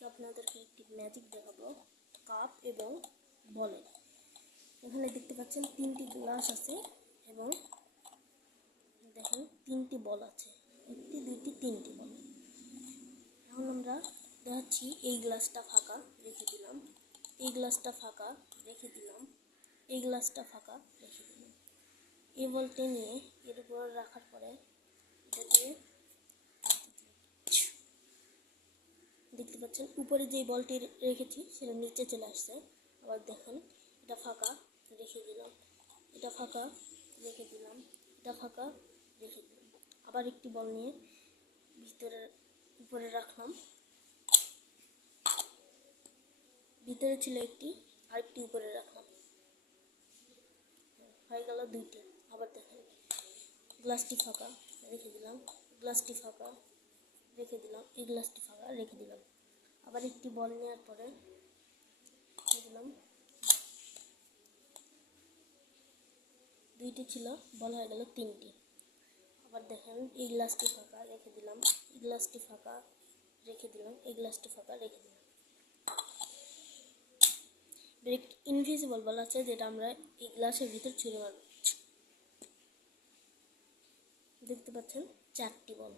আজকে আপনাদেরকে একটি ম্যাজিক দেখাবো কাপ এবং বলের। এখানে দেখতে পাচ্ছেন তিনটি গ্লাস আছে এবং দেখেন তিনটি বল আছে, একটি দুইটি তিনটি বল। এখন আমরা দেখাচ্ছি এই গ্লাসটা ফাঁকা রেখে দিলাম, এই গ্লাসটা ফাঁকা রেখে দিলাম, এই গ্লাসটা ফাঁকা রেখে দিলাম। এই বলটি নিয়ে এর উপর রাখার পরে এটা দিয়ে দেখতে পাচ্ছেন উপরে যে বলটি রেখেছি সেটা নিচে চলে আসছে। আবার দেখেন এটা ফাঁকা রেখে দিলাম, এটা ফাঁকা রেখে দিলাম, এটা ফাঁকা রেখে দিলাম। আবার একটি বল নিয়ে উপরে রাখলাম, ভিতরে ছিল একটি, আরেকটি উপরে রাখলাম, হয়ে গেল দুইটি। আবার দেখেন গ্লাসটি ফাঁকা রেখে দিলাম, গ্লাসটি ফাঁকা রেখে দিলাম, এই গ্লাসটি ফাঁকা রেখে দিলাম। আবার একটি বল নেওয়ার পরে দিলাম, দুইটি ছিল, বল হয়ে গেল তিনটি। আবার দেখেন এই গ্লাসটি ফাঁকা রেখে দিলাম, এই গ্লাসটি ফাঁকা রেখে দিলাম, এই গ্লাসটি ফাঁকা রেখে দিলাম। ইনভিজিবল বল আছে যেটা আমরা এই গ্লাসের ভিতর ছুঁড়ে মারব। দেখতে পাচ্ছেন চারটি বল।